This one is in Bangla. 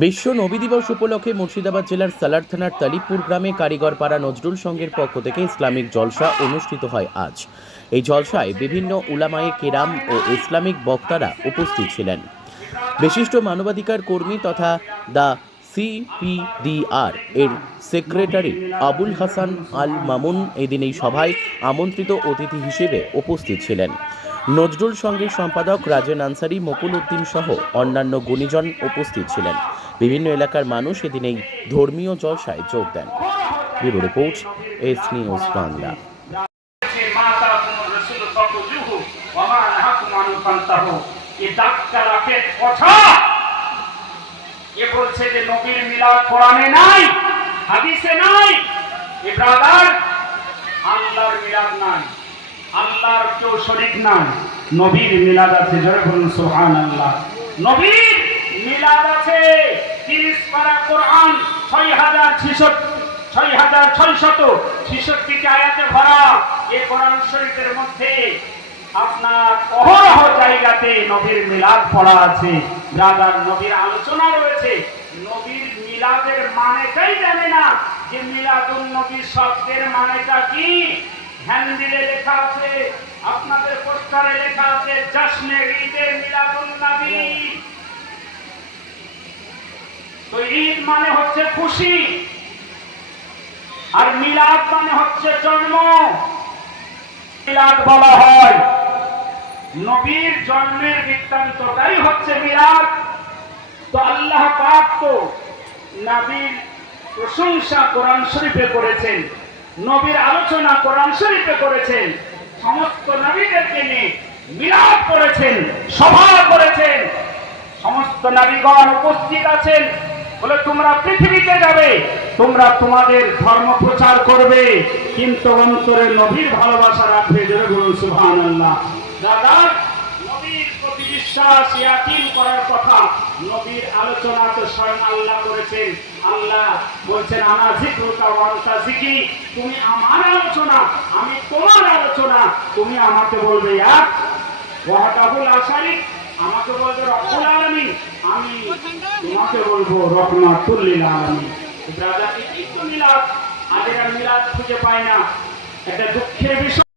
বিশ্ব নবী দিবস উপলক্ষে মুর্শিদাবাদ জেলার সালার থানার তালিপুর গ্রামে কারিগর পাড়া নজরুল সংঘের পক্ষ থেকে ইসলামিক জলসা অনুষ্ঠিত হয় আজ। এই জলসায় বিভিন্ন উলামায়ে কেরাম ও ইসলামিক বক্তারা উপস্থিত ছিলেন। বিশিষ্ট মানবাধিকার কর্মী তথা দ্য সিপিডিআর এর সেক্রেটারি আবুল হাসান আল মামুন এদিন এই সভায় আমন্ত্রিত অতিথি হিসেবে উপস্থিত ছিলেন। নজরুল সংঘের সম্পাদক রাজেন আনসারি, মকুল উদ্দিন সহ অন্যান্য গুণীজন উপস্থিত ছিলেন। বিভিন্ন এলাকার মানুষ এদিন এই ধর্মীয় জলসায় যোগ দেন। Bureau report, S news Bangla. এ বলছে যে নবীর মিলাদ কোরআনে নাই, হাদিসে নাই, এ ব্রাদার, আল্লাহর মিলাদ নাই। আল্লাহর কেউ শরীক নাই। নবীর মিলাদ আছে, জোরে বলুন, সুবহানাল্লাহ। নবীর মিলাদ আছে তিরিশ পারা কোরআন ছয় হাজার ছয় হাজার আয়াতে ভরা। এ কোরআন শরীফের মধ্যে আপনার অহরহ জায়গাতে নবীর মিলাদ পড়া আছে। রাজার নবীর আলোচনা রয়েছে। নবীর মিলাদের মানেটাই জানে না যে শব্দের মানেটা কি? হ্যান্ডিলে লেখা আছে, আপনাদের পোস্টারে লেখা আছে, জশ্নে ঈদে মিলাদুল নবী। তো ঈদ মানে হচ্ছে খুশি, আর মিলাদ মানে হচ্ছে জন্ম। মিলাদ বলা হয়, নবীর জন্মের বৃত্তান্তটাই হচ্ছে মিলাদ। তো আল্লাহ পাক তো নবীর প্রশংসা কোরআন শরীফে করেছেন। নবীর আলোচনা কোরআন শরীফে করেছেন, সমস্ত নবীদেরকে নিয়ে মিলাদ করেছেন, সভা করেছেন, সমস্ত নারীগণ উপস্থিত আছেন। বলে, তোমরা পৃথিবীতে যাবে, তোমরা তোমাদের ধর্ম প্রচার করবে, কিন্তু অন্তরে নবীর ভালোবাসা রাখবে জোরে বলুন সুবহান আল্লাহ দাদা, নবীর প্রতি বিশ্বাস, ইয়াকিন করার কথা নবীর আলোচনা তো স্বয়ং আল্লাহ করেছেন। আল্লাহ বলছেন, আনা জিক্রুকা ওয়ান্তা জিকি তুমি আমার আলোচনা, আমি তোমার আলোচনা, তুমি আমাকে বলবে এক, ওয়াহাদাহুল আশারিক, আমাকে বলবে রব্বুল আলামিন, আমি তোমাকে বলব রহমাতুল লিল আলামিন। ব্রাদার তো মিলাদ আজের আর মিলাদ খুঁজে পায় না। একটা দুঃখের বিষয়